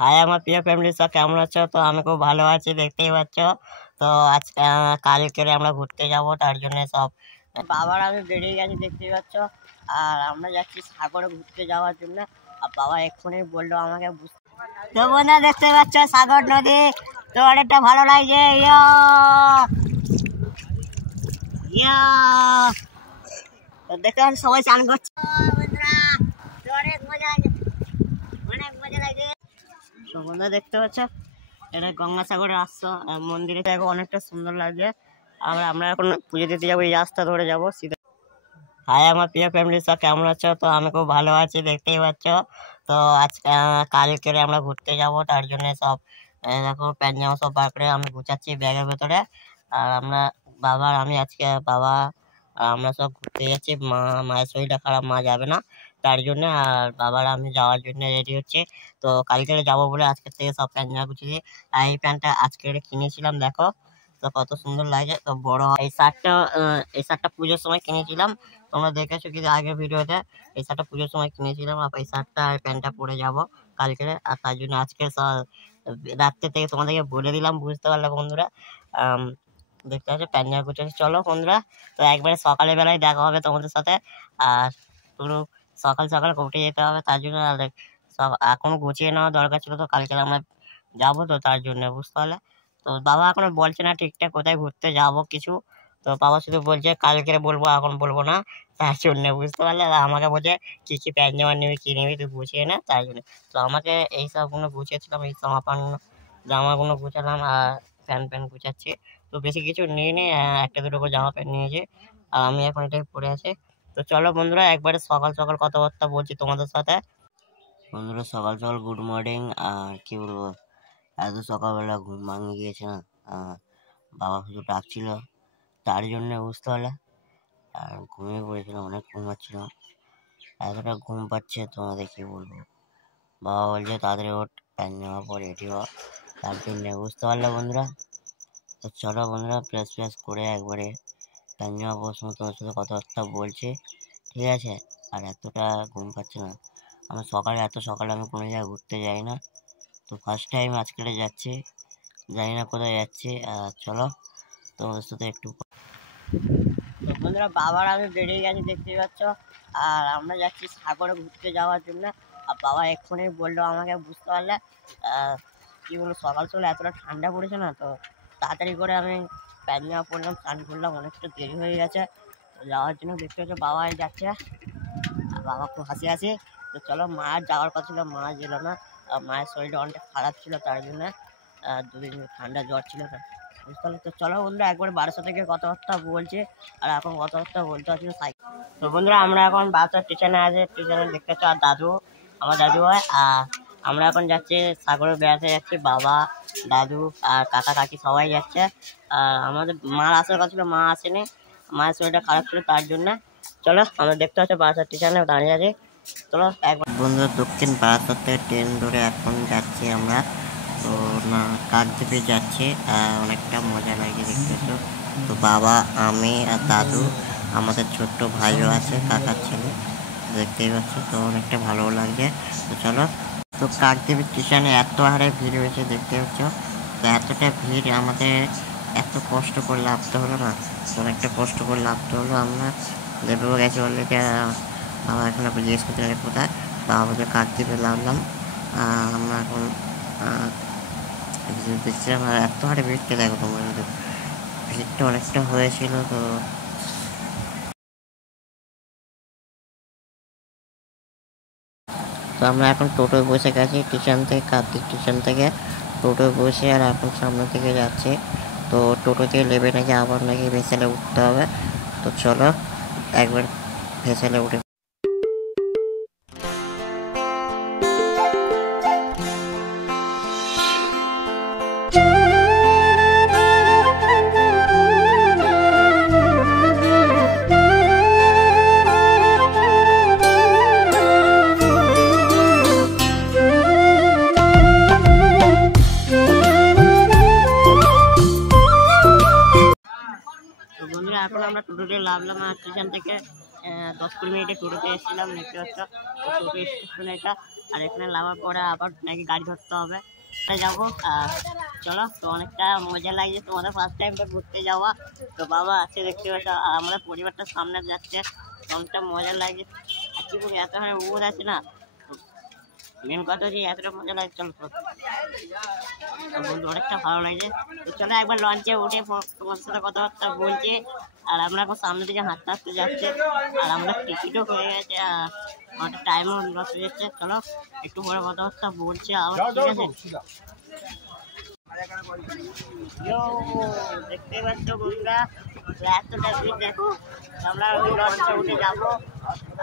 High আমার প্রিয় family, সব কেমন আছো? তো আমি খুব ভালো আছি, দেখতেই পাচ্ছ। তো আজকে কালকে আমরা ঘুরতে যাব, তার জন্য সব বাবার আমি বেরিয়ে গেছি, দেখতেই পাচ্ছ। আর আমরা যাচ্ছি সাগরে ঘুরতে যাওয়ার জন্য। আর বাবা এক্ষুনি বললো আমাকে তো বন্ধুরা দেখতে পাচ্ছ সাগর নদী, তো অনেকটা ভালো লাগছে। ইয়া ইয়া তো দেখতে পাচ্ছ সবাই চান করছে বন্ধুরা, তো অনেক মজা লাগছে, অনেক মজা লাগছে। তো বন্ধুরা দেখতে পাচ্ছ এটা গঙ্গাসাগরের রাস্তা, মন্দিরে দেখো অনেকটা সুন্দর লাগছে। আমরা এখন পুজো দিতে যাবো, এই রাস্তা ধরে যাবো সিধা। হাই আমার প্রিয় ফ্যামিলি, সব কেমন আছো? তো আমি খুব ভালো আছি, দেখতেই পাচ্ছ। তো আজকে কালকে আমরা ঘুরতে যাব, তার জন্য সব দেখো প্যান্ট জামা সব বার করে আমি গুছাচ্ছি ব্যাগের ভেতরে। আর আমরা আমি আজকে বাবা আমরা সব ঘুরতে যাচ্ছি। মায়ের শরীরটা খারাপ, মা যাবে না, তার জন্য। আর আমি যাওয়ার জন্য রেডি হচ্ছে। তো কালকে যাবো বলে আজকে থেকে সব প্যান্ট জামা গুছিয়েছি। আর এই প্যান্টটা আজকে কিনেছিলাম, দেখো তো কত সুন্দর লাগে। তো বড় এই শার্টটা পুজোর সময় কিনেছিলাম, তোমরা দেখেছো কি আগের ভিডিওতে। এই শার্টটা পুজোর সময় কিনেছিলাম, আর এই শার্টটা আর প্যান্টটা পরে যাব কালকে। আর তার জন্য আজকে রাত্রে থেকে তোমাদেরকে বলে দিলাম, বুঝতে পারলে বন্ধুরা। দেখতে পাচ্ছ প্যান্ট জামা গুছিয়েছি। চলো বন্ধুরা, তো একবারে সকালে বেলায় দেখা হবে তোমাদের সাথে। আর পুরো সকাল সকাল উঠে যেতে হবে, তার জন্য এখন গুছিয়ে নেওয়া দরকার ছিল। তো কালকে আমরা যাবো, তো তার জন্য, বুঝতে পারলে। তো বাবা এখনো বলছে না ঠিকঠাক কোথায় ঘুরতে যাব কিছু। তো বাবা শুধু বলছে কালকে বলবো, এখন বলবো না, তার জন্য, বুঝতে পারলে। আর আমাকে বলছে কি কি প্যান্ট জামা নিবি, কি নিবি তুই গুছিয়ে না, তার জন্য। তো আমাকে এই সবগুলো গুছিয়েছিলাম, এই জামাগুলো গুছালাম, আর প্যান্ট গুছাচ্ছি। তো বেশি কিছু নিয়ে নি, একটা দুটো করে জামা প্যান্ট নিয়েছি, আর আমি এখন এটাই পরে আছি। তো চলো বন্ধুরা, একবারে সকাল সকাল কথাবার্তা বলছি তোমাদের সাথে। বন্ধুরা সকাল সকাল গুড মর্নিং। আর কি বলবো, এত সকালবেলা ঘুম ভাঙে গিয়েছে না। বাবা শুধু ডাকছিল, তার জন্য, বুঝতে পারলে। আর ঘুমিয়ে পড়েছিলাম, অনেক ঘুমাচ্ছিলাম, এতটা ঘুম পাচ্ছে তোমাদের কি বলবো। বাবা বলছে তাড়াতাড়ি ওঠ, প্যান্ট জামা পর রেডি হ, তার জন্য, বুঝতে পারলে বন্ধুরা। তো চলো বন্ধুরা, ফ্রেশ করে একবারে প্যান্ট জামা পরার সময় তোমার সাথে কথাবার্তা বলছি, ঠিক আছে। আর এতটা ঘুম পাচ্ছে না, এত সকালে আমি কোনো জায়গায় ঘুরতে যাই না। তো ফার্স্ট টাইম আজকে যাচ্ছি, জানি না কোথায় যাচ্ছি। চলো তোমাদের সাথে একটু। তো বন্ধুরা আমি বেরিয়ে গেছি, দেখতেই পাচ্ছ। আর আমরা যাচ্ছি সাগরে ঘুরতে যাওয়ার জন্য। আর বাবা এক্ষুনি বললো আমাকে, বুঝতে পারলে। কি বলবো, সকাল সকাল এতটা ঠান্ডা পড়েছে না, তো তাড়াতাড়ি করে আমি প্যান্ট জামা পরলাম, স্নান করলাম, অনেকটা দেরি হয়ে গেছে। তো যাওয়ার জন্য দেখতে পাচ্ছ বাবা যাচ্ছে, আর বাবা খুব হাসি হাসি। তো চলো, মায়ের যাওয়ার কথা ছিল, মা যেল না। মায়ের শরীরটা অনেকটা খারাপ ছিল, তার জন্য দুদিন ঠান্ডা জ্বর ছিল, বুঝতে পারলে। তো চলো বন্ধুরা, একবার বারোশো থেকে কথাবার্তা বলছে। আর এখন কথাবার্তা বলতে হচ্ছে সাইকেল। তো বন্ধুরা আমরা এখন বাসের স্টেশনে আছে, স্টেশনে দেখতে পাচ্ছ। আর আমার দাদু হয়। আর আমরা এখন যাচ্ছি সাগরে বেড়াতে যাচ্ছি, বাবা, দাদু আর কাকা কাকি সবাই যাচ্ছে। আর আমাদের মার আসার কথা ছিল, মা আসেনি, মায়ের শরীরটা খারাপ ছিল, তার জন্য। চলো, আমরা দেখতে পাচ্ছি বাসের স্টেশনে দাঁড়িয়ে আছি। চলো একবার বন্ধুরা, দক্ষিণ বারাসাত থেকে ট্রেন ধরে এখন যাচ্ছি আমরা। তো না, কাকদ্বীপে যাচ্ছি। অনেকটা মজা লাগছে, দেখতেছো। তো বাবা, আমি আর দাদু, আমাদের ছোট্ট ভাইও আছে, কাকার ছেলে, দেখতেই পাচ্ছ। তো অনেকটা ভালো লাগছে। তো চলো, তো কাকদ্বীপ স্টেশনে এত হারে ভিড় হয়েছে, দেখতে পাচ্ছ। তো এতটা ভিড়, আমাদের এত কষ্ট করে লাভতে হলো না, অনেকটা কষ্ট করে লাভতে হলো। আমরা লেবেও গেছি অলরেডি। বাবা এখন জিজ্ঞেস করতে গেলে কোথায়, বাবা বলছে কাকদ্বীপে নামলাম। আমরা এখন দেখছিলাম, আর এত হারে ভিড়টা দেখো তোমরা, কিন্তু ভিড়টা অনেকটা হয়েছিল। তো আমরা এখন টোটোয় বসে গেছি, স্টেশন থেকে, কাকদ্বীপ স্টেশন থেকে টোটোয় বসে। আর এখন সামনে থেকে যাচ্ছে। তো টোটো থেকে নেবে নাকি আবার নাকি ভেসেলে উঠতে হবে। তো চলো একবার ভেসেলে উঠে। বন্ধুরা এখন আমরা টোটোতে নামলাম, আর স্টেশন থেকে 10-20 মিনিটে টোটোতে এসেছিলাম, দেখতে পাচ্ছ। টোটো স্টেশন এটা। আর এখানে নামার পরে আবার নাকি গাড়ি ধরতে হবে, যাবো। চলো, তো অনেকটা মজা লাগছে তোমাদের ফার্স্ট টাইমটা ঘুরতে যাওয়া। তো বাবা আছে দেখতে পাচ্ছ, আর আমাদের পরিবারটা সামনে যাচ্ছে, অনেকটা মজা লাগছে। আর কি বলি, এতখানে উদ আছে না, মেন কথা যে এতটা মজা লাগছে। চলো বন্ধু, অনেকটা ভালো লাগছে। তো চলো একবার লঞ্চে উঠে তোমার সাথে কথাবার্তা বলছি। আর আমরা এখন সামনে দিকে হাঁটতে হাঁটতে যাচ্ছে, আর আমরা টিকিটও হয়ে গেছে, আমাদের টাইমও লস হয়ে যাচ্ছে। চলো একটু পরে কথাবার্তা বলছি আবার, ঠিক আছে? দেখতে পাচ্ছ বন্ধুরা, এতটা ভিড় দেখো। আমরা ওই লঞ্চে উঠে যাবো,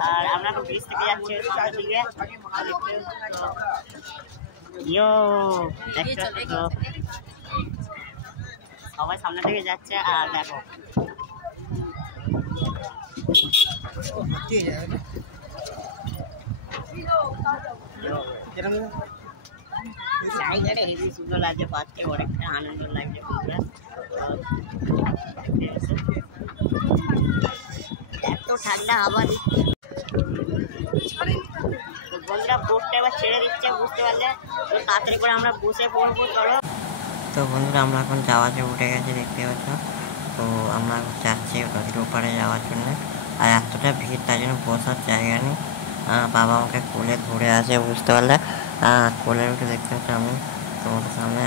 আর আমরা এখন ব্রিজ থেকে যাচ্ছি সামনের দিকে। দেখতে পাচ্ছ তো, সবাই সামনের দিকে যাচ্ছে। আর দেখো জায়গাটা হেবি সুন্দর লাগছে, পাচ্ছে অনেকটা আনন্দ লাগছে বন্ধুরা। এত ঠান্ডা আবার বন্ধুরা, বোটটা এবার ছেড়ে দিচ্ছে, বুঝতে পারলে। তো তাড়াতাড়ি করে আমরা বসে পড়বো। চলো, তো বন্ধুরা আমরা এখন জাহাজে উঠে গেছি, দেখতে পাচ্ছ। তো আমরা যাচ্ছি নদীর ওপারে যাওয়ার জন্য। আর এতটা ভিড়, তাই জন্য বসার জায়গা নেই। বাবা আমাকে কোলে ধরে আছে, বুঝতে পারলে। কোলে উঠে দেখতে পাচ্ছ আমি তোমাদের সামনে,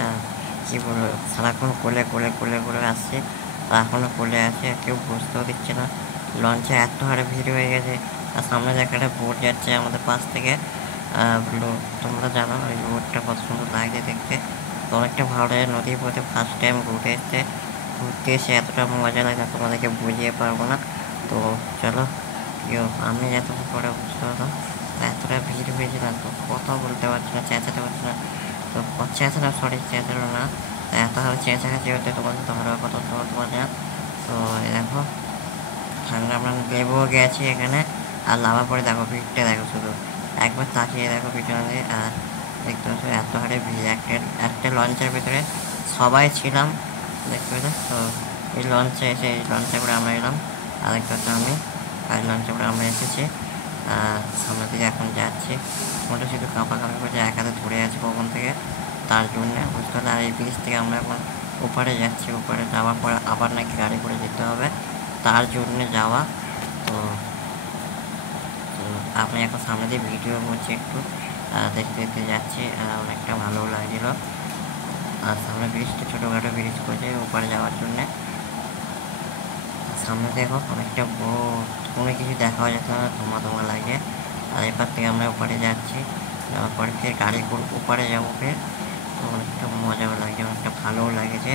কী বলবো, সারাক্ষণ কোলে কোলে কোলে করে আসছে। আর এখনও কোলে আছে, কেউ বুঝতেও দিচ্ছে না। লঞ্চে এত হারে ভিড় হয়ে গেছে। আর সামনে একটা বোট যাচ্ছে আমাদের পাশ থেকে, তোমরা জানো ওই বোটটা কত সুন্দর লাগছে দেখতে। তো অনেকটা ভালো লাগে, নদীর পথে ফার্স্ট টাইম ঘুরতে এসে এতটা মজা লাগে তোমাদেরকে বুঝিয়ে পারবো না। তো চলো, আমি এতক্ষণ পরে বুঝতে পারলাম এতটা ভিড় হয়েছে না, তো কথা বলতে পারছি না, চেঁচাতে পারছি না। তো চেঁচানো না, এত হারে চেঁচাকাছি হতে তোমাদের তোমরা কথা বলতে পারছি না। তো দেখো ঠান্ডা আমরা নেবো গেছি এখানে, আর নামার পরে দেখো ভিড়টা দেখো, শুধু একবার তাকিয়ে দেখো পিছনে। আর দেখতে পাচ্ছ এত হারে ভিড়, একটা লঞ্চের ভিতরে সবাই ছিলাম, দেখতে পাচ্ছ। তো এই লঞ্চে এসে, এই লঞ্চে করে আমরা এলাম, আর দেখতে পাচ্ছ আমি আর লঞ্চে করে আমরা এসেছি। সামনের দিকে এখন যাচ্ছি, মোটা শুধু কাঁপাকাঁপি করছে, এক হাতে ধরে আছে কখন থেকে, তার জন্যে বুঝতে পারলে। আর এই ব্রিজ থেকে আমরা এখন ওপারে যাচ্ছি, ওপারে যাওয়ার পরে আবার নাকি গাড়ি করে যেতে হবে, তার জন্যে যাওয়া। তো আমি এখন সামনে দিয়ে ভিডিও করছি, একটু দেখতে দেখতে যাচ্ছি, অনেকটা ভালো লাগছিল। আর সামনে ব্রিজটা ছোটোখাটো ব্রিজ করেছে ওপারে যাওয়ার জন্যে। সামনে দেখো অনেকটা বড়, কোনো কিছু দেখা যাচ্ছে না, ধোঁয়া লাগে। আর এপার থেকে আমরা ওপারে যাচ্ছি, যাওয়ার পরে ফের গাড়ি করে ওপারে যাবো ফের। তো অনেকটা মজাও লাগছে, অনেকটা ভালোও লাগেছে।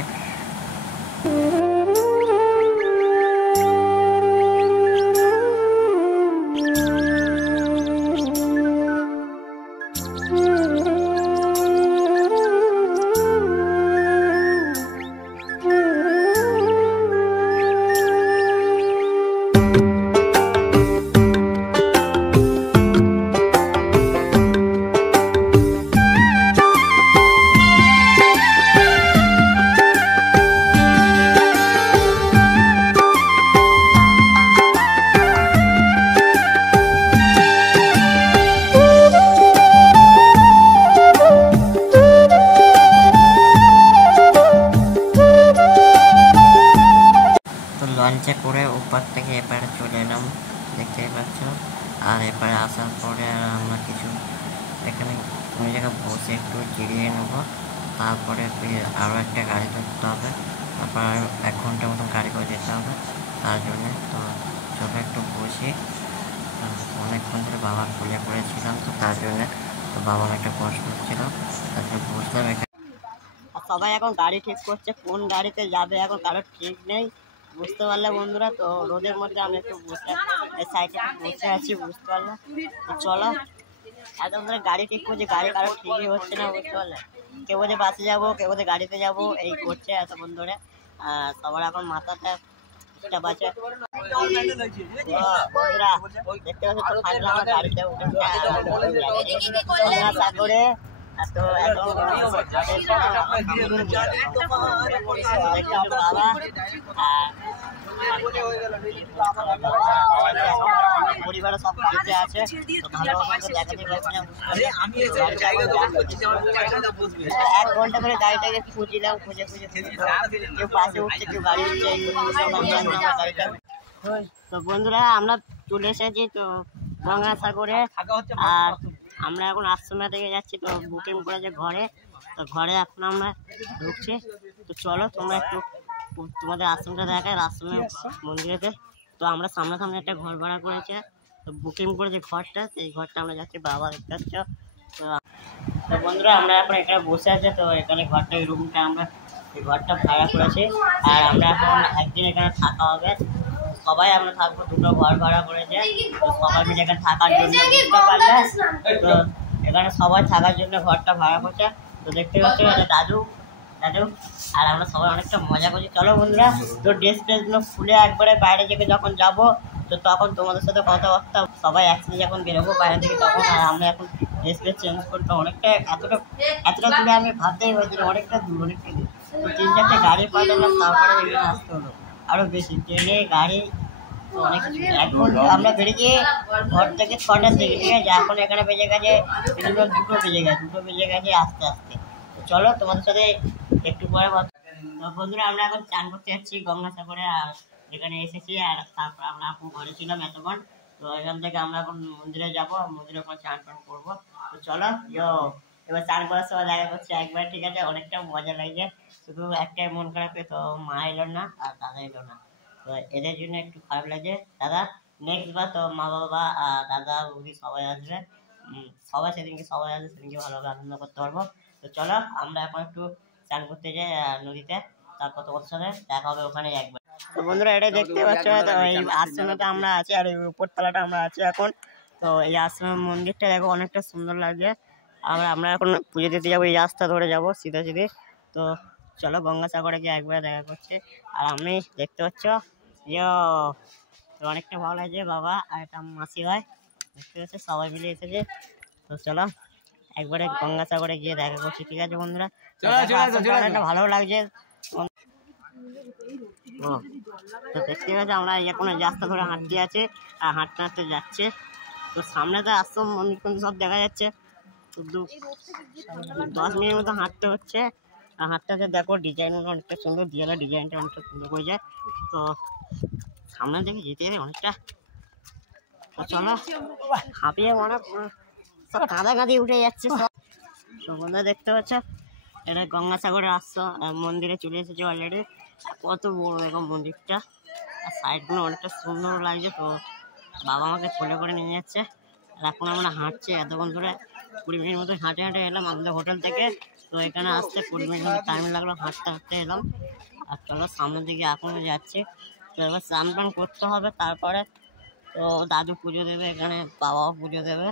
লঞ্চে করে ওপার থেকে এপারে চলে এলাম, দেখতেই পাচ্ছ। আর এপারে আসার পরে আমরা কিছু এখানে কোনো জায়গায় বসে একটু জিরিয়ে নেবো, তারপরে আরও একটা গাড়ি ধরতে হবে, তারপর 1 ঘন্টার মতন গাড়ি করে যেতে হবে তার জন্যে। তো চলো একটু বসি, অনেকক্ষণ ধরে বাবার কোলে করেছিলাম, তো তার জন্যে। তো বাবা অনেকটা কষ্ট হচ্ছিল, তারপরে বসলাম এখানে। সবাই এখন গাড়ি ঠিক করছে, কোন গাড়িতে যাবে এখন কারোর ঠিক নেই, বুঝতে পারলে বন্ধুরা। তো রোদের মধ্যে আমি একটু বসে সাইডে বসে আছি, বুঝতে পারলাম। তো চলো একদম ধরে গাড়ি ঠিক করছে, গাড়ি কারোর ঠিকই হচ্ছে না, বুঝতে পারলে। কেউ বলছে বাসে যাবো, কেউ বলছে গাড়িতে যাবো, এই করছে এতক্ষণ ধরে। সবার এখন মাথাটা বাঁচে বন্ধুরা, দেখতে পাচ্ছি তো ফাইনাল আমরা গাড়িতে উঠে সাগরে তো এখন বাবা পরিবারে সব বাড়িতে আছে, ভালো দেখাতে পারছি না। 1 ঘন্টা ধরে গাড়িটাকে খুঁজছিলাম, খুঁজে কেউ পাশে উঠছে, কেউ গাড়ি উঠছে। তো বন্ধুরা আমরা চলে এসেছি তো গঙ্গাসাগরে, আর আমরা এখন আশ্রমে থেকে যাচ্ছি। তো বুকিং করেছে ঘরে, তো ঘরে এখন আমরা ঢুকছি। তো চলো তোমরা একটু তোমাদের আশ্রমটা দেখায়, আশ্রমের মন্দিরেতে। তো আমরা সামনাসামনি একটা ঘর ভাড়া করেছে, তো বুকিং করেছি ঘরটা, এই ঘরটা আমরা যাচ্ছি। বাবা দেখতে পাচ্ছ। তো বন্ধুরা আমরা এখন এখানে বসে আছে, তো এখানে ঘরটা, এই রুমটা আমরা এই ঘরটা ভাড়া করেছি। আর আমরা এখন একদিন এখানে থাকা হবে, সবাই আমরা থাকবো। 2টো ঘর ভাড়া করেছে, তো সবাই মিলে এখানে থাকার জন্য, বুঝতে পারলে? তো এখানে সবাই থাকার জন্য ঘরটা ভাড়া করছে। তো দেখতে পাচ্ছ এটা দাদু, আর আমরা সবাই অনেকটা মজা করছি। চলো বন্ধুরা, তো ড্রেস ট্রেসগুলো খুলে একবারে বাইরে থেকে যখন যাবো, তো তখন তোমাদের সাথে কথাবার্তা, সবাই একসাথে যখন বেরোবো বাইরে থেকে তখন। আর আমরা এখন ড্রেস ট্রেস চেঞ্জ করতে অনেকটা এতটা দূরে আমি ভাবতেই পারছি, অনেকটা দূর। তো 3-4টে গাড়ি পাঠালাম, তারপরে এখানে আসতে হলো। আরো বেশি ট্রেনে গাড়ি, তো অনেক কিছু। এখন আমরা বেরিয়েছি ঘর থেকে 6টার দিকে, ঠিক আছে? এখন এখানে বেজে গেছে মিনিমাম 2টো বেজে গেছে আস্তে আস্তে। তো চলো তোমাদের সাথে একটু পরে বন্ধুরা আমরা এখন চান করতে যাচ্ছি গঙ্গাসাগরে। আর এখানে এসেছি, আর তারপর আমরা এখন ঘরে ছিলাম এতক্ষণ। তো এখান থেকে আমরা এখন মন্দিরে যাবো, মন্দিরে ওখানে চান টান করবো। তো চলো এবার চান করার সময় দেখা করছি একবার, ঠিক আছে? অনেকটা মজা লাগছে, শুধু একটাই মন খারাপ, তো মা এলো না আর দাদা এলো না। তো এদের জন্য একটু খারাপ লাগছে। দাদা নেক্সট বার তো মা বাবা দাদা বৌদি সবাই আসবে, সেদিনকে ভালোভাবে আনন্দ করতে পারবো। তো চলো আমরা এখন একটু চান করতে যাই নদীতে, তারপর তোমার সাথে দেখা হবে ওখানে একবার। তো বন্ধুরা এটা দেখতে পাচ্ছ, এই আশ্রমে আমরা আছি, আর এই উপরতলাটা আমরা আছি এখন। তো এই আশ্রমের মন্দিরটা দেখো অনেকটা সুন্দর লাগছে। আমরা এখন পুজো দিতে যাবো, এই রাস্তা ধরে যাবো সিধে। তো চলো গঙ্গাসাগরে গিয়ে একবার দেখা করছে। আর আমি দেখতে পাচ্ছ তো অনেকটা ভালো লাগছে। বাবা আর একটা মাসি হয়, দেখতে পাচ্ছ, সবাই মিলে এসেছে। তো চলো একবারে গঙ্গাসাগরে গিয়ে দেখা করছি, ঠিক আছে বন্ধুরা? ভালো লাগছে। তো দেখতে পাচ্ছি আমরা এখন রাস্তা ধরে হাঁটতে আছে, আর হাঁটতে যাচ্ছে। তো সামনে তো আশ্রম মন্দির কিন্তু সব দেখা যাচ্ছে। 10 মিনিট মতো হাঁটতে হচ্ছে, আর হাঁটতে দেখো ডিজাইনগুলো অনেকটা সুন্দর, দিয়ালের ডিজাইনটা অনেকটা সুন্দর হয়ে যায়। তো সামনের দিকে যেতে অনেকটা। তো চলো হাঁপিয়ে অনেক সব কাঁদাকাঁদি উঠে যাচ্ছে সব। তো বন্ধুরা দেখতে পাচ্ছ এটা গঙ্গাসাগরের আশ্রম মন্দিরে চলে এসেছে অলরেডি। কত বড় দেখো মন্দিরটা, আর সাইডগুলো অনেকটা সুন্দর লাগছে। তো বাবা আমাকে কোলে করে নিয়ে যাচ্ছে, আর এখন আমরা হাঁটছি এতক্ষণ ধরে। 20 মিনিট মতো হাঁটে এলাম আমাদের হোটেল থেকে। তো এখানে আসতে 20 মিনিট মতো টাইম লাগলো, হাঁটতে এলাম। আর চলো সামনের দিকে এখনো যাচ্ছি। তো এবার স্নান টান করতে হবে, তারপরে তো দাদু পুজো দেবে, এখানে বাবাও পুজো দেবে।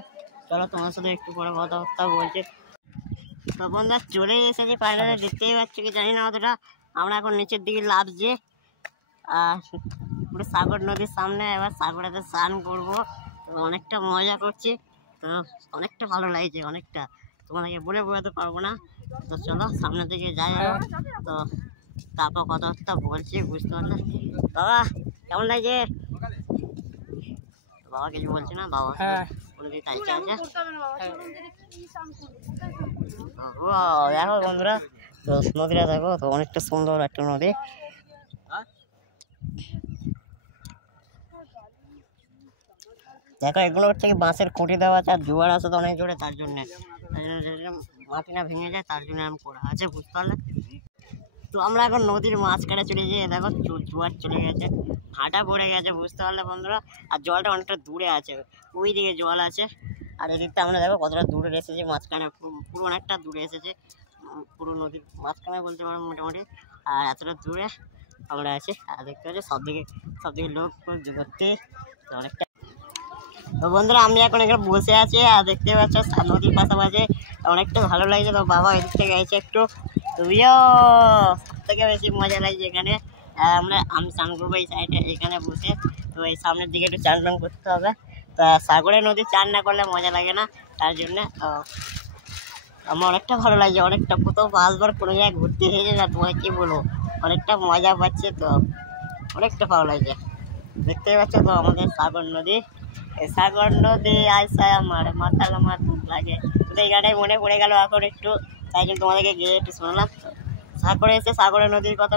চলো তোমার সাথে একটু পরে কথাবার্তা বলছি। তো বন্ধুরা চলে এসেছি পায়রাটা, দেখতেই পাচ্ছি কি জানি না অতটা। আমরা এখন নিচের দিকে লাফছি, আর পুরো সাগর নদীর সামনে। এবার সাগরেতে স্নান করবো, তো অনেকটা মজা করছি। তো অনেকটা ভালো লাগছে, অনেকটা তোমাদেরকে বলে বোঝাতে পারবো না। তো চলো সামনের দিকে যাই, তো তারপর কথাবার্তা বলছি, বুঝতে পারলে? বাবা কেমন লাগছে? বাবা কিছু বলছে না, বাবা চাইছে আছে। দেখো বন্ধুরা, তো নদীটা দেখো, তো অনেকটা সুন্দর একটা নদী। দেখো এগুলো হচ্ছে কি বাঁশের খুঁটি দেওয়া আছে, আর জোয়ার আসে তো অনেক জোরে, তার জন্য মাটি না ভেঙে যায়, তার জন্য আমি করা আছে, বুঝতে পারলে? তো আমরা এখন নদীর মাঝখানে চলে যাই, দেখো জোয়ার চলে গেছে, ভাটা পড়ে গেছে, বুঝতে পারলে বন্ধুরা? আর জলটা অনেকটা দূরে আছে, ওই দিকে জল আছে। আর এদিকটা আমরা দেখো কতটা দূরে এসেছি, মাঝখানে পুরো অনেকটা দূরে এসেছে, পুরো নদীর মাঝখানে বলতে পারবো মোটামুটি। আর এতটা দূরে আমরা আছি, আর দেখতে পাচ্ছি সবদিকে লোক ঘুরতে অনেকটা। তো বন্ধুরা আমি এখন এখানে বসে আছি, আর দেখতে পাচ্ছ নদীর পাশাপাশি অনেকটা ভালো লাগছে। তো বাবা এদিক থেকে গেছে একটু, তুইও সব থেকে বেশি মজা লাগছে এখানে। আমি স্নান করবো এই সাইডে এখানে বসে। তো এই সামনের দিকে একটু চান টান করতে হবে। তা সাগরে নদী চান না করলে মজা লাগে না, তার জন্যে। আমার অনেকটা ভালো লাগছে, অনেকটা কোথাও বাসবার কোনো জায়গায় ঘুরতে এসেছে না, তোমায় কি বলবো, অনেকটা মজা পাচ্ছে তো অনেকটা ভালো লাগছে। দেখতে পাচ্ছ তো আমাদের সাগর নদী, এই সাগর নদী আসা আমার মাথাল আমার লাগে, তো এই গানটাই মনে পড়ে গেল এখন একটু, তাই জন্য তোমাদেরকে গিয়ে একটু শুনলাম। তো সাগরে এসে সাগরের নদীর কথা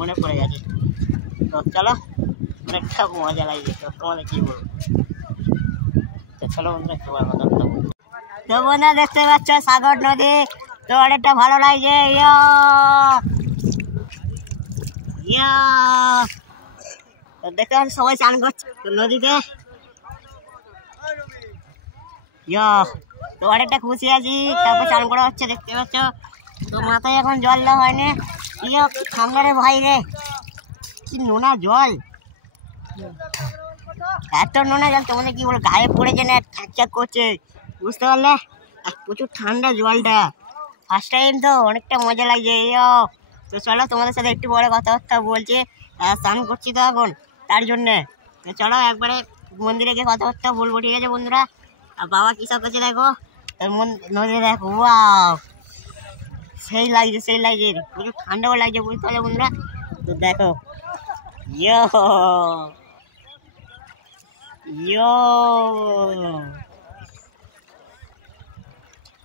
মনে পড়ে গেছে। তো চলো, অনেকটা মজা লাগছে, তো তোমাদের কি বলবো। তো চলো বন্ধুরা তোমার কথা বলছি। তো বন্ধুরা দেখতে পাচ্ছ সাগর নদী, তো অনেকটা ভালো লাগছে। ইয়া ইয়া তো দেখতে পাচ্ছ সবাই চান করছে নদীতে। ইয়া তো অনেকটা খুশি আছি, তারপর চান করা হচ্ছে দেখতে পাচ্ছ। তো মাথায় এখন জল দেওয়া হয়নি। ইয়া কি ঠান্ডা রে ভাই রে, কি নোনা জল, এত নোনা জল তোমাদের কি বলো, গায়ে পড়েছে না ঠাকচাক করছে, বুঝতে পারলে। আর প্রচুর ঠান্ডা জলটা, ফার্স্ট টাইম তো অনেকটা মজা লাগছে। তো চলো তোমাদের সাথে একটু পরে কথাবার্তা বলছি, স্নান করছি তো এখন তার জন্যে। তো চলো একবারে মন্দিরে গিয়ে কথাবার্তা বলবো, ঠিক আছে বন্ধুরা। আর বাবা কী সব করছে দেখো, নদী দেখো, ওয়াও সেই লাগছে, প্রচুর ঠান্ডাও লাগছে, বুঝতে পারলে বন্ধুরা। তো দেখো ইয়ো ইয়ো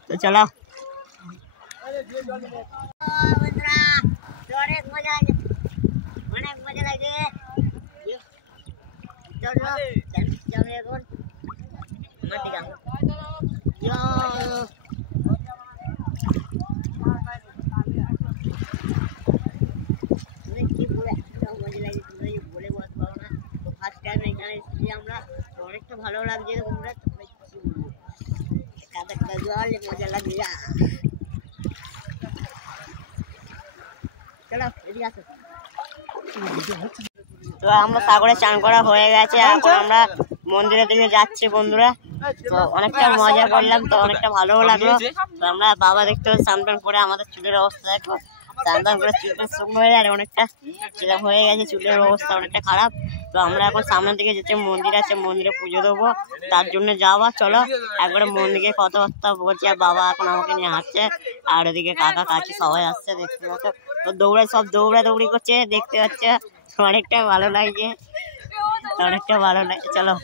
তো চলো বন্ধুরা, অনেক মজা লাগছে, অনেক মজা লাগছে। চলো চলো এখন অনেকটা ভালো লাগছে তোমরা, জল মজা লাগছে। চলো এদিকে আসো। তো আমরা সাগরে চান করা হয়ে গেছে, এখন আমরা মন্দিরের দিকে যাচ্ছি বন্ধুরা। তো অনেকটা মজা করলাম, তো অনেকটা ভালোও লাগলো। তো আমরা বাবা দেখতে স্নান টান করে আমাদের চুলের অবস্থা দেখো, স্নান টান করে চুলটা শুকনো হয়ে যায়, অনেকটা চিলাম হয়ে গেছে, চুলের অবস্থা অনেকটা খারাপ। তো আমরা এখন সামনের দিকে যেতে, মন্দির আছে, মন্দিরে পুজো দেবো, তার জন্য যাওয়া। চলো একবারে মন্দিরে কথাবার্তা বলছি। আর বাবা এখন আমাকে নিয়ে হাঁটছে, আর ওদিকে কাকা কাকি সবাই আসছে দেখতে পাচ্ছ। তো সব দৌড়াদৌড়ি করছে দেখতে পাচ্ছে, অনেকটা ভালো লাগছে, অনেকটা ভালো লাগছে। চলো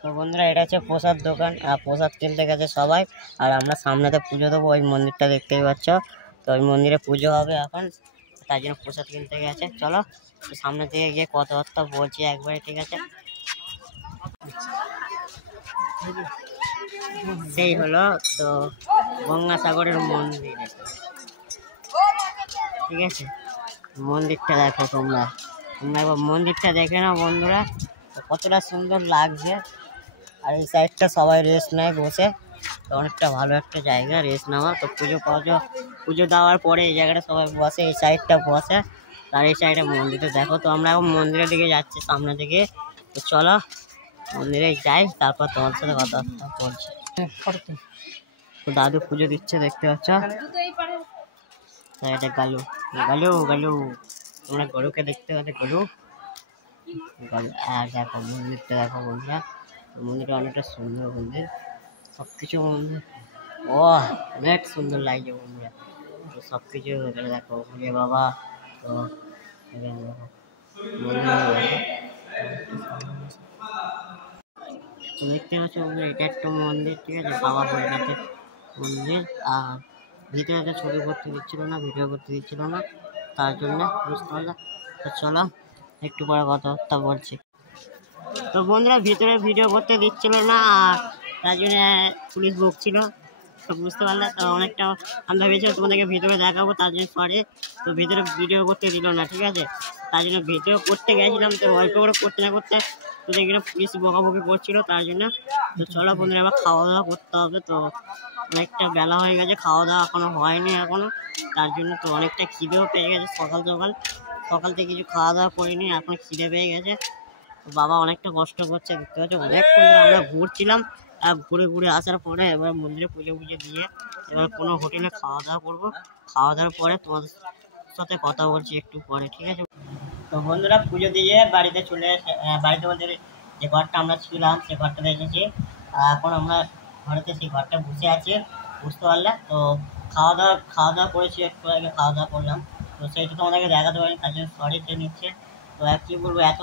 তো বন্ধুরা, এটা হচ্ছে প্রসাদ দোকান, আর প্রসাদ কিনতে গেছে সবাই। আর আমরা সামনেতে পুজো দেবো, ওই মন্দিরটা দেখতেই পাচ্ছ। তো ওই মন্দিরে পুজো হবে এখন, তাই জন্য প্রসাদ কিনতে গেছে। চলো সামনে থেকে গিয়ে কথাবার্তা বলছি একবারে, ঠিক আছে। সেই হলো তো গঙ্গাসাগরের মন্দির, ঠিক আছে। মন্দিরটা দেখো তোমরা একবার মন্দিরটা দেখে নাও বন্ধুরা, কতটা সুন্দর লাগছে। আর এই সাইডটা সবাই রেস্ট নেয় বসে, তো অনেকটা ভালো একটা জায়গা রেস্ট নেওয়া। তো পুজো দেওয়ার পরে এই জায়গাটা সবাই বসে, এই সাইডটা বসে, আর এই সাইডে মন্দিরটা দেখো। তো আমরা এখন মন্দিরের দিকে যাচ্ছি সামনে দিকে। তো চলো মন্দিরে যাই, তারপর তোমার সাথে কথাবার্তা বলছি। তো দাদু পুজো দিচ্ছে দেখতে পাচ্ছ, এটা গালু গালু গালু, তোমরা গরুকে দেখতে পাচ্ছ, গরু। আর দেখো মন্দিরটা দেখো বন্ধুরা, মন্দিরটা অনেকটা সুন্দর মন্দির, সবকিছু মন্দির ও অনেক সুন্দর লাগছে বন্ধুরা। তো সবকিছু দেখো ভোলে বাবা, তো দেখতে পাচ্ছ বন্ধুরা, এটা একটা মন্দির, ঠিক আছে, বাবা ভোলেনাথের মন্দির। আর ভিতরে ছবি করতে দিচ্ছিল না, ভিডিও করতে দিচ্ছিল না, তার জন্য, বুঝতে পারলাম। তো চলো একটু পরে কথাবার্তা বলছি। তো বন্ধুরা ভিতরে ভিডিও করতে দিচ্ছিল না, আর তার জন্য পুলিশ বকছিল, তো বুঝতে পারলে। তো অনেকটা আমরা ভেবেছিলাম তোমাদেরকে ভিডিও দেখাবো, তার জন্য পরে তো ভিতরে ভিডিও করতে দিল না, ঠিক আছে। তার জন্য ভিডিও করতে গেছিলাম, তো অল্প করে করতে না করতে তো এখানে পুলিশ বকাবকি করছিল, তার জন্য। তো চলো বন্ধুরা আবার খাওয়া দাওয়া করতে হবে। তো অনেকটা বেলা হয়ে গেছে, খাওয়া দাওয়া এখনো হয়নি এখনো, তার জন্য। তো অনেকটা খিদেও পেয়ে গেছে, সকাল থেকে কিছু খাওয়া দাওয়া করিনি, এখন খিদে পেয়ে গেছে। বাবা অনেকটা কষ্ট করছে দেখতে পাচ্ছ, অনেকক্ষণ আমরা ঘুরছিলাম। আর ঘুরে আসার পরে এবার মন্দিরে পুজো দিয়ে এবার কোনো হোটেলে খাওয়া দাওয়া করবো, খাওয়া দাওয়ার পরে তোমাদের সাথে কথা বলছি একটু পরে, ঠিক আছে। তো বন্ধুরা পুজো দিয়ে বাড়িতে বাড়িতে বলতে যে ঘরটা আমরা ছিলাম সে ঘরটাতে এসেছি, এখন আমরা ঘরেতে সেই ঘরটা বসে আছি। বুঝতে পারলে। তো খাওয়া দাওয়া করেছি, একটু আগে খাওয়া দাওয়া করলাম, তো সেইটা তোমাদেরকে দেখাতে পারিনি, তার জন্য সরি চেয়ে নিচ্ছে। তো কী বলবো, এত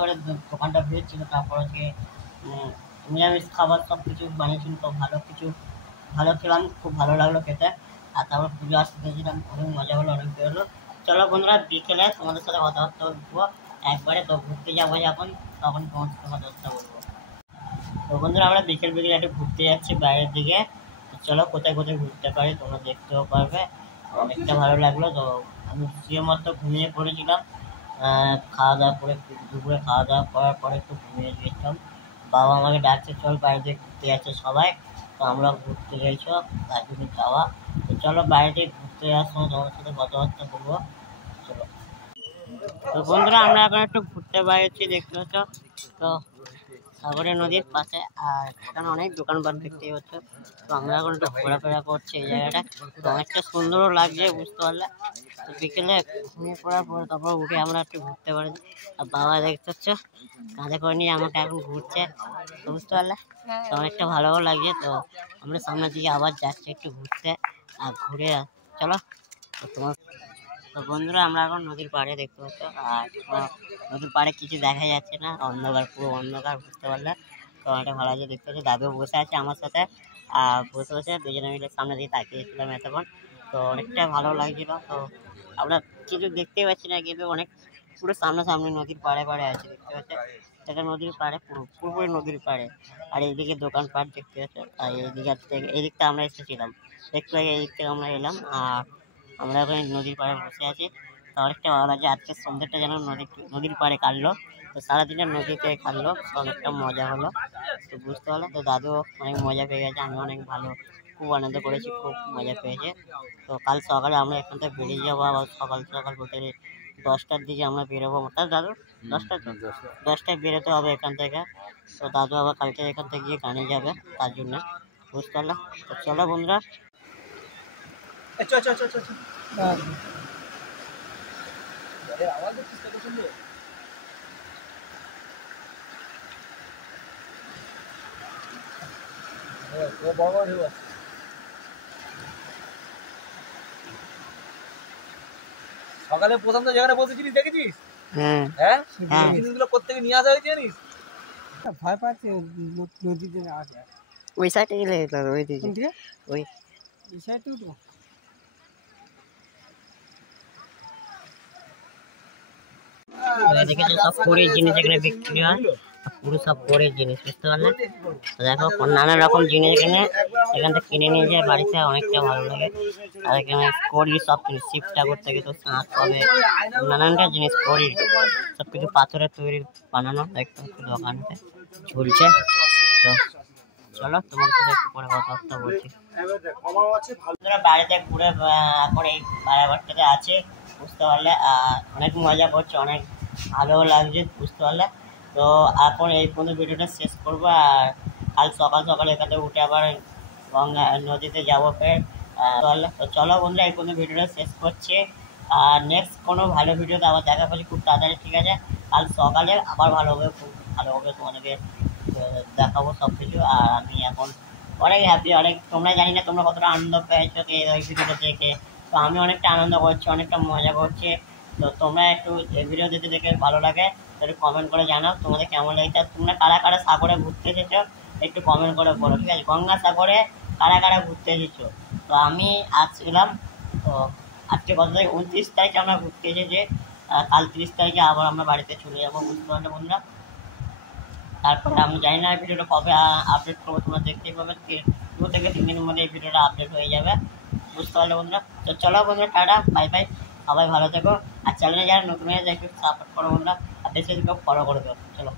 দোকানটা ভিড় ছিল, তারপর হচ্ছে নিরামিষ খাবার সব কিছু বানিয়েছিল, তো ভালো খেলাম, খুব ভালো লাগলো খেতে। আর তারপর পুজো আসতে গেছিলাম, অনেক মজা হলো, অনেক বেরোলো। চলো বন্ধুরা, বিকেলে তোমাদের সাথে কথাবার্তা বলবো একবারে, তো ঘুরতে যাবো যখন, তখন তোমার সাথে কথাবার্তা বলবো। তো বন্ধুরা, আমরা বিকেল একটু ঘুরতে যাচ্ছি বাইরের দিকে। তো চলো কোথায় কোথায় ঘুরতে পারি তোমরা দেখতেও পারবে, অনেকটা ভালো লাগলো। তো আমি শুয়ে মতো ঘুমিয়ে পড়েছিলাম, খাওয়া দাওয়া করে, দুপুরে খাওয়া দাওয়া করার পরে একটু ঘুমিয়ে গিয়েছিলাম। বাবা আমাকে ডাকছে, চল বাইরে ঘুরতে যাচ্ছে সবাই, তো আমরা ঘুরতে গেছো, তার জন্য যাওয়া। তো চলো বাইরে ঘুরতে যাওয়ার সময় তোমার সাথে কথাবার্তা বলবো, চলো। তো বন্ধুরা, আমরা এখন একটু ঘুরতে বেরিয়েছি, দেখতে পাচ্ছ তো সাগরে নদীর পাশে, আর এখানে অনেক দোকানপাট দেখতে হচ্ছে। তো আমরা এখন একটু ঘোরাফেরা করছি এই জায়গাটা, তো অনেকটা সুন্দরও লাগছে, বুঝতে পারলে। তো বিকেলে ঘুমিয়ে পড়ার পরে তারপর উঠে আমরা একটু ঘুরতে পারি। আর বাবা দেখতে পাচ্ছ কাঁধে করে নিয়ে আমাকে এখন ঘুরছে, বুঝতে পারলে। তো অনেকটা ভালোও লাগছে। তো আমরা সামনের দিকে আবার যাচ্ছি একটু ঘুরতে, আর ঘুরে চলো। তো তোমার তো বন্ধুরা, আমরা এখন নদীর পাড়ে, দেখতে পাচ্ছ, আর নদীর পাড়ে কিছু দেখা যাচ্ছে না, অন্ধকার, পুরো অন্ধকার, বুঝতে পারলে। তো অনেকটা ভালো আছে, দেখতে পাচ্ছি দাদু বসে আছে আমার সাথে, আর বসে বসে দুজনে মিলে সামনে দিকে তাকিয়েছিলাম এতক্ষণ, তো অনেকটা ভালো লাগছিল। তো আমরা কিছু দেখতেই পাচ্ছি না, কিন্তু অনেক পুরো সামনাসামনি নদীর পাড়ে আছে, দেখতে পাচ্ছে। এটা নদীর পাড়ে, পুরোপুরি নদীর পাড়ে। আর এইদিকে দোকানপাট দেখতে পাচ্ছ, আর এই দিকটা আমরা এসেছিলাম একটু আগে, এই দিক থেকে আমরা এলাম, আর আমরা ওখানে নদীর পাড়ে বসে আছি। তো অনেকটা ভালো লাগছে, আজকে সন্ধ্যেটা যেন নদীর পাড়ে কাটলো, তো সারাদিনের নদীতে কাটলো, তো অনেকটা মজা হলো, তো বুঝতে পারলো। তো দাদু অনেক মজা পেয়ে গেছে, আমি অনেক খুব আনন্দ করেছি, খুব মজা পেয়েছে। তো কাল সকালে আমরা এখান থেকে বেরিয়ে যাবো, আবার সকাল বলতে 10টার দিকে আমরা বেরোবো, তাই দাদু 10টায় বেরোতে হবে এখান থেকে। তো দাদু আবার কালকে এখান থেকে গিয়ে গানে যাবে, তার জন্য, বুঝতে পারলো। তো চলো বন্ধুরা, সকালে প্রথম তো যেখানে বসেছিলিস দেখেছিস, হ্যাঁ জিনিসগুলো কোত্থেকে নিয়ে আসা হয়েছে জানিস? ভয় পাচ্ছে নদীতে আসে, ওই সাইডে গেলে ওই দিকে, ওই সাইডে তো দেখেছো সব পরের জিনিস এখানে বিক্রি হয়, পুরো সব পরের জিনিস, বুঝতে পারলে। তো দেখো নানা রকম জিনিস এখান থেকে কিনে নিয়ে যায় বাড়িতে, অনেকটা ভালো লাগে। আর এখানে করি সব কিছু, শিব ঠাকুর থেকে তো শাঁখ পাবে, নানানটা জিনিস করি, সব কিছু পাথরের তৈরি বানানো, দেখতে দোকানতে ঝুলছে। তো চলো তোমার সাথে একটু পরে কথাবার্তা বলছি। বাড়িতে ঘুরে এখন এই বাড়াবারটাতে আছে, বুঝতে পারলে, অনেক মজা করছে, অনেক ভালো লাগছে, বুঝতে পারলে। তো এখন এই পর্যন্ত ভিডিওটা শেষ করবো, আর কাল সকালে এখান থেকে উঠে আবার গঙ্গা নদীতে যাবো ফের। তো চলো বন্ধুরা, এই পর্যন্ত ভিডিওটা শেষ করছি, আর নেক্সট কোনো ভালো ভিডিওতে আবার দেখা পাচ্ছি খুব তাড়াতাড়ি, ঠিক আছে। কাল সকালে আবার খুব ভালোভাবে তোমাদেরকে দেখাবো সব কিছু। আর আমি এখন অনেক হ্যাপি, তোমরা জানি না তোমরা কতটা আনন্দ পেয়েছো এই ভিডিওটা দেখে। তো আমি অনেকটা আনন্দ করছি, অনেকটা মজা করছি। তো তোমরা একটু এই ভিডিও দেখে ভালো লাগে একটু কমেন্ট করে জানাও তোমাদের কেমন লাগছে। তোমরা কারা কারা সাগরে ঘুরতে এসেছো একটু কমেন্ট করে বলো, ঠিক আছে। গঙ্গাসাগরে কারা কারা ঘুরতে এসেছো। তো আমি আসছিলাম, তো আজকে কত তারিখ, 29 তারিখে আমরা ঘুরতে এসেছি, কাল 30 তারিখে আবার আমরা বাড়িতে চলে যাবো, বুঝতে পারলে বন্ধুরা। তারপরে আমি জানি না ভিডিওটা কবে আপডেট করবো, তোমরা দেখতেই পাবে, 2 থেকে 3 দিনের মধ্যে এই ভিডিওটা আপডেট হয়ে যাবে, বুঝতে পারলে বন্ধুরা। তো চলো বন্ধুরা, টাটা, বাই বাই, সবাই ভালো থেকো। আর চ্যানেলে যারা নতুন হয়ে যায় একটু সাপোর্ট করো বন্ধুরা, আর বেশি ফলো করে দেবো, চলো।